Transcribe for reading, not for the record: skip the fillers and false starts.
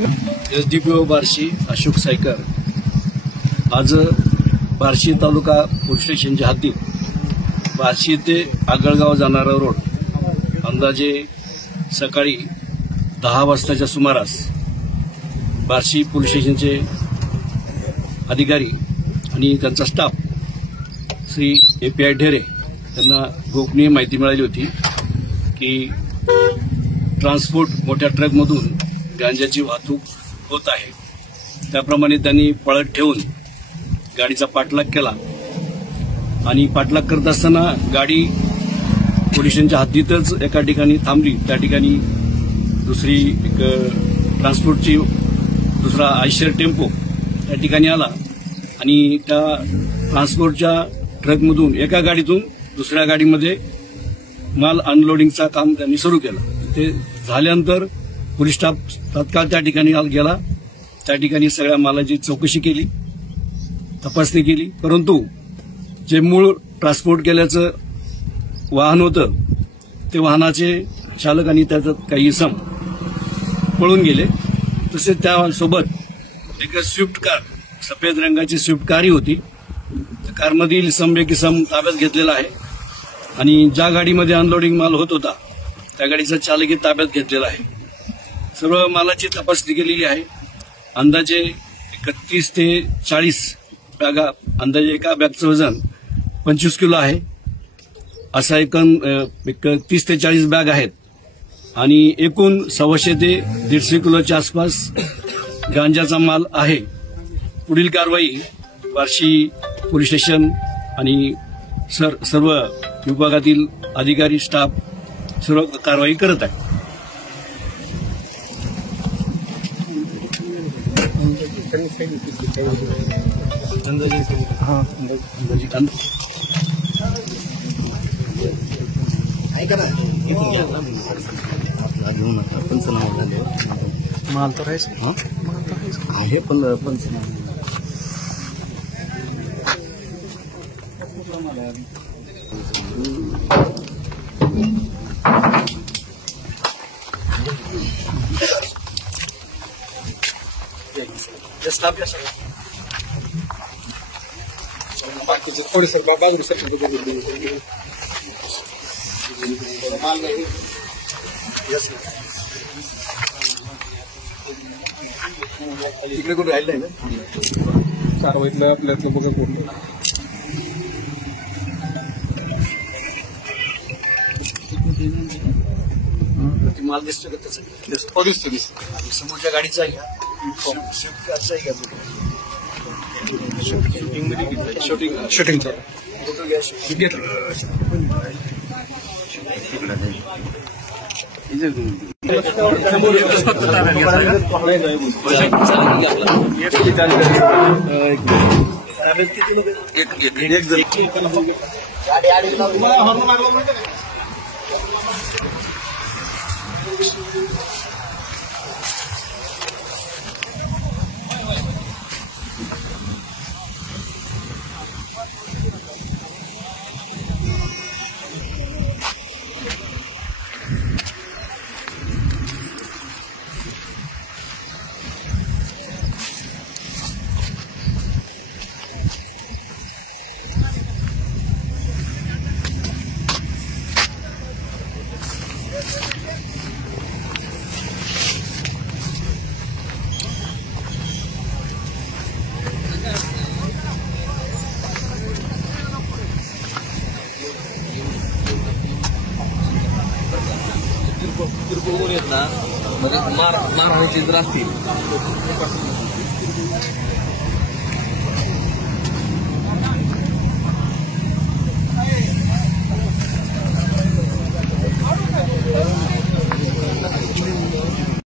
SDPO Barshi Ashok Saykar आज बार्शी तालुका police स्टेशनच्या हद्दीत बार्शी ते आगळगाव जाणारा रोड अंदाजे सकाळी 10 वाजताच्या सुमारास बार्शी पोलीस स्टेशनचे अधिकारी आणि त्यांचा स्टाफ श्री एपीआय ढेरे यांना गोपनीय माहिती मिळाली होती की ट्रान्सपोर्ट मोठ्या ट्रकमधून गांजाची वाहतूक होत आहे। त्याप्रमाणे त्यांनी पळत ठेवून गाडीचा पाठलाग केला आणि पाठलाग करत असताना गाडी पोलिसांच्या हद्दीतच एका ठिकाणी थांबली। त्या ठिकाणी दुसरी ट्रान्सपोर्टची दुसरा आयशर टेम्पो त्या ठिकाणी आला आणि त्या ट्रान्सपोर्टच्या ट्रकमधून एका गाडीतून दुसऱ्या गाडीमध्ये माल अनलोडिंगचा काम त्यांनी सुरू केलं। ते झाल्यानंतर पोलीस स्टाफ तात्काळ त्या ठिकाणी गेला। त्या ठिकाणी सगळ्या मालाची चौकशी केली, तपासणी केली, परंतु जे मूळ ट्रान्सपोर्ट केल्याचं वाहन होतं ते वाहनाचे चालक आणि त्याच्यात काही इसम पळून गेले। तसेच त्यासोबत एक स्विफ्ट कार, सफेद रंगाची स्विफ्ट कारही होती। त्या कारमधील एक इसम ताब्यात घेतलेला आहे आणि ज्या गाडीमध्ये अनलोडिंग माल होत होता त्या गाडीचा चालकही ताब्यात घेतलेला आहे। सर्व मालाची तपासणी केलेली आहे। अंदाजे 31 ते 40 बॅगा, अंदाजे एका बॅगचं वजन 25 किलो आहे। असा एक 30 ते 40 बॅग आहेत आणि एकूण 125 ते 150 किलोच्या आसपास गांजाचा माल आहे। पुढील कारवाई बार्शी पोलीस स्टेशन आणि सर्व विभागातील अधिकारी स्टाफ सर्व कारवाई करत आहे। माल तर आहे पण थोड़ी सर बाजू सर इकडे कुठे राहिलं ना कारवाईतलं आपल्यातलं बघत बोललो माल दिसतो का त्याचा? दिसतो समोरच्या गाडीचा आहे का? स्विफ्ट कारचा आहे का? शूटिंगचा फोटो घ्या, किरकोळ येत ना, मारहाणीची जर असतील